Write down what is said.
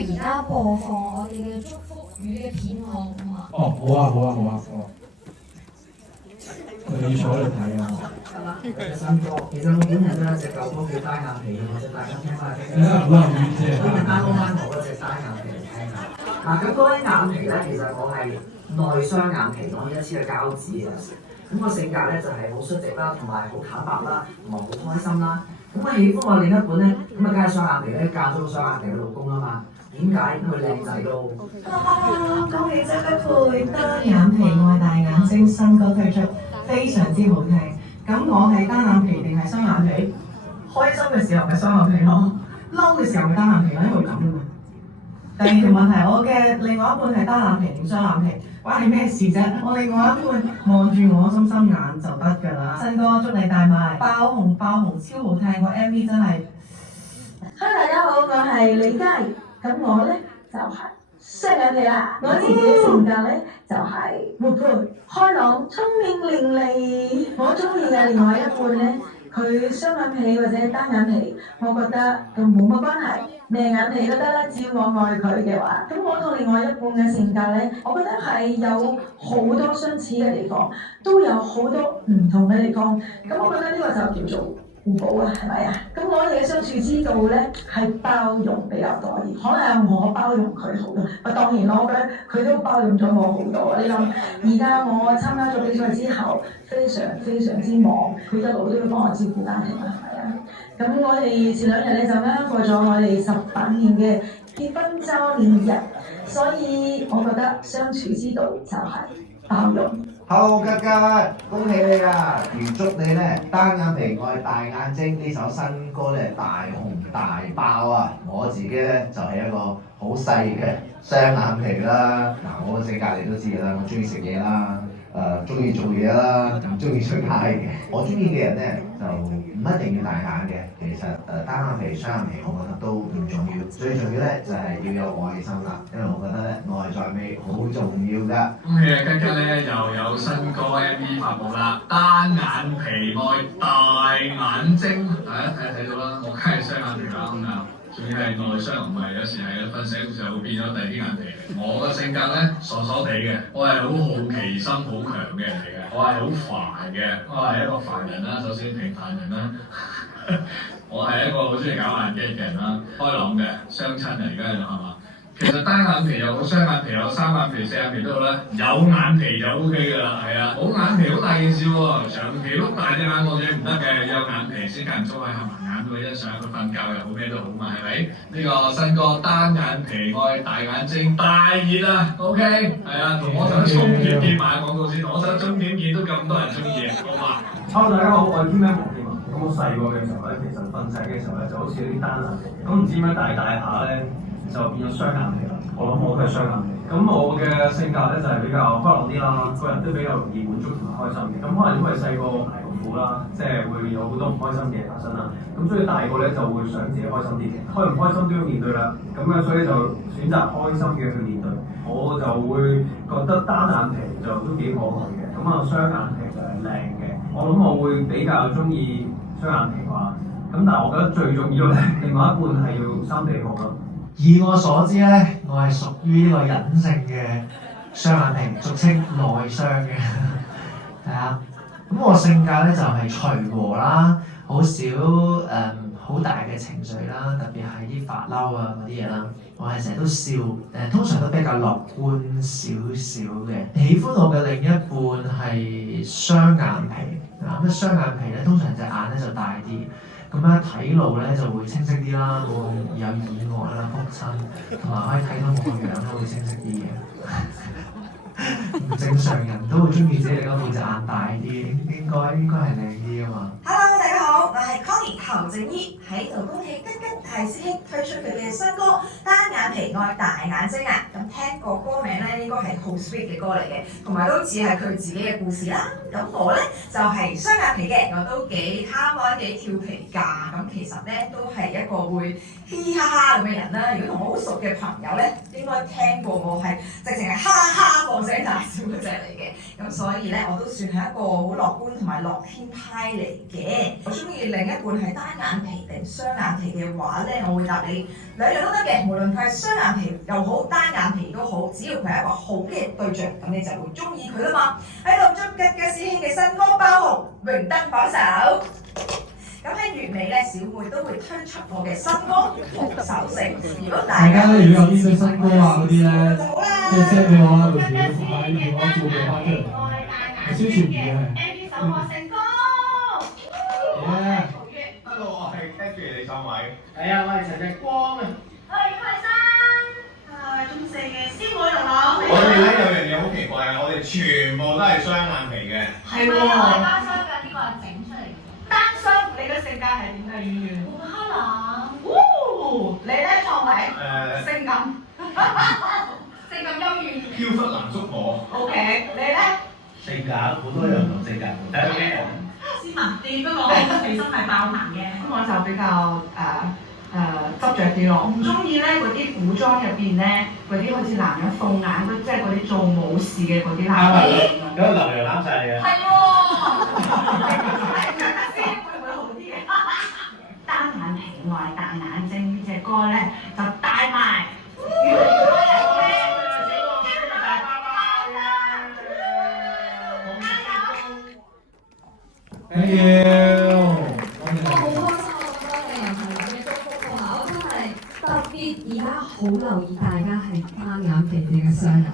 而家播放我哋嘅祝福語嘅片項啊嘛。哦，好啊。你坐嚟睇啊！新歌，其實我本人咧隻舊歌叫單眼皮，我想大家聽翻聽。好留意啫。今日啱啱我嗰隻單眼皮嚟聽下。嗱，咁嗰啲眼皮咧，其實我係內雙眼皮，我呢一次嘅膠紙嘅。咁我性格咧就係好率直啦，同埋好坦白啦，同埋好開心啦。咁我喜歡我另一半咧，咁啊梗係雙眼皮咧，嫁咗個雙眼皮嘅老公啊嘛。點解？因為靚仔都。恭喜張一佩單眼皮愛大眼睛新歌推出，非常之好聽。咁我係單眼皮定係雙眼皮？開心嘅時候咪雙眼皮咯，嬲嘅時候咪單眼皮咯，因為咁啊嘛。第二條問題，我嘅另外一半係單眼皮定雙眼皮，關你咩事啫？我另外一半望住我心心眼就得㗎啦。新歌祝你大賣，爆紅，超好聽，個 MV 真係。Hello 大家好，我係李佳，咁我咧就係雙眼皮啦。我自己嘅性格咧就係活潑、開朗、聰明伶俐。我中意嘅另外一半咧，佢雙眼皮或者單眼皮，我覺得就冇乜關係，咩眼皮都得啦，只要我愛佢嘅話。咁我同另外一半嘅性格咧，我覺得係有好多相似嘅地方，都有好多唔同嘅地方。咁我覺得呢個就叫做互補啊，係咪啊？咁我哋嘅相處之道咧係包容比較多啲，可能係我包容佢好多。當然我覺得佢都包容咗我好多。你諗，而家我參加咗比賽之後，非常之忙，佢一路都要幫我照顧家庭啦，係咪啊？咁我哋前2日咧就啱過咗我哋18年嘅結婚週年日，所以我覺得相處之道就係包容。Hello 吉吉，恭喜你啊！預祝你咧單眼皮愛大眼睛呢首新歌咧大紅大爆啊！我自己咧就係一個好細嘅雙眼皮啦。嗱，我嘅性格你都知㗎啦，我中意食嘢啦，中意做嘢啦，唔中意出街嘅。我中意嘅人咧就唔一定要大眼嘅，其實單眼皮、雙眼皮我覺得都唔重要，最重要咧就係要有愛心啦，因為我覺得咧內在美好重要㗎。恭喜啊！吉吉咧又有新歌 MV 發布啦，單眼皮愛大眼睛，大家睇到啦，我梗係雙眼皮啦咁啊！仲要係內雙，唔係有時係瞓醒嘅時候會變咗第二啲眼皮。我嘅性格咧傻傻地嘅，我係好好奇心好強嘅人嚟嘅，我係好煩嘅，我係一個煩人啦，首先平凡人啦。我係一個好中意搞眼機嘅人啦，開朗嘅，雙親嚟而家係嘛？其實單眼皮又好，雙眼皮又好，三眼皮、四眼皮都好啦，有眼皮就 O K 㗎啦，係啊，冇眼皮好大件事喎，長期碌大隻眼望嘢唔得嘅，有眼皮先間唔中可以合埋眼都會欣賞，佢瞓覺又好咩都好嘛，係咪？呢個新歌單眼皮愛大眼睛大熱啊 ，O K， 係啊，同我首充電鍵買廣告先，我首充電鍵都咁多人中意嘅，好嘛？ Hello 大家好，我係 Tim 黃建文。咁我細個嘅時候咧，其實瞓醒嘅時候咧，就好似有啲單眼皮，咁唔知點解大下咧就變咗雙眼皮啦。我諗我都係雙眼皮。咁我嘅性格咧就係比較開朗啲啦，個人都比較容易滿足同埋開心嘅。咁可能因為細個捱過苦啦，即係會有好多唔開心嘅嘢發生啦。咁所以大個咧就會想自己開心啲嘅，開唔開心都要面對啦。咁啊，所以就選擇開心嘅去面對。我就會覺得單眼皮就都幾可愛嘅，咁啊雙眼皮就係靚嘅。我諗我會比較中意雙眼皮啩，咁但係我覺得最重要咧，另外一半係要心地好咯。以我所知咧，我係屬於呢個隱性嘅雙眼皮，俗稱內雙嘅，係啊。咁我性格咧就係隨和啦，好少好大嘅情緒啦，特別係啲發嬲啊嗰啲嘢啦，我係成日都笑，通常都比較樂觀少少嘅。喜歡我嘅另一半係雙眼皮，咁雙眼皮咧通常隻眼咧就大啲。咁咧睇路咧就會清晰啲啦，冇咁有意外啦、撲親，同埋可以睇到我個樣都會清晰啲嘅。正常人都會中意自己另一半隻眼大啲，應該係靚啲啊嘛。Hello， 大家好，我係 Connie 侯靜怡，喺度恭喜吉吉大師兄推出佢嘅新歌《單眼皮愛大眼睛》啊！咁聽個歌名咧，應該係好 sweet 嘅歌嚟嘅，同埋都似係佢自己嘅故事啦。咁我咧就係雙眼皮嘅，我都幾貪玩幾調皮㗎。咁其實咧都係一個會嘻嘻哈哈咁嘅人啦。如果同我好熟嘅朋友咧，應該聽過我係直情係哈哈放聲大笑嗰隻嚟嘅。咁所以咧，我都算係一個好樂觀同埋樂天派嚟嘅。我中意另一半係單單眼皮定雙眼皮嘅話咧，我會答你兩樣都得嘅，無論佢係雙眼皮又好，單眼皮都好，只要佢係一個好嘅對象，咁你就會中意佢啦嘛。喺度祝吉吉師兄嘅新歌爆紅，榮登榜首。咁喺月尾咧，小妹都會推出我嘅新歌《紅手城》。如果大家咧，如果有啲咩新歌啊嗰啲咧，即係 send 俾我啦，條電話照俾翻出嚟，係宣傳嘅。MV 首歌成功。Hello， 我係 Kathy 李秀偉。係啊，我係陳日光啊。我係蔡生，中四嘅師妹同我。我哋咧有樣嘢好奇怪啊，我哋全部都係雙眼皮嘅。係喎。單雙嘅呢個係整出嚟嘅。單雙，你嘅性格係點嘅？圓圓。好開朗。你咧創偉？性感。性感優越。飄忽男捉我。OK，你咧？性格好多人同性格，睇下咩人。斯文啲，不過我內心係爆棚嘅。咁我就比較執着啲咯。我唔中意咧嗰啲古裝入邊咧嗰啲好似男人鳳眼嗰，即係嗰啲做武士嘅嗰啲男人。嗰個流量攬晒你啊！係喎。先會唔會好啲嘅？單眼皮愛大眼睛呢隻歌咧就帶埋。Thank you。我好開心，我覺得你又係咁嘅祝福嘅話，我真係特別而家好留意大家係單眼皮定係雙眼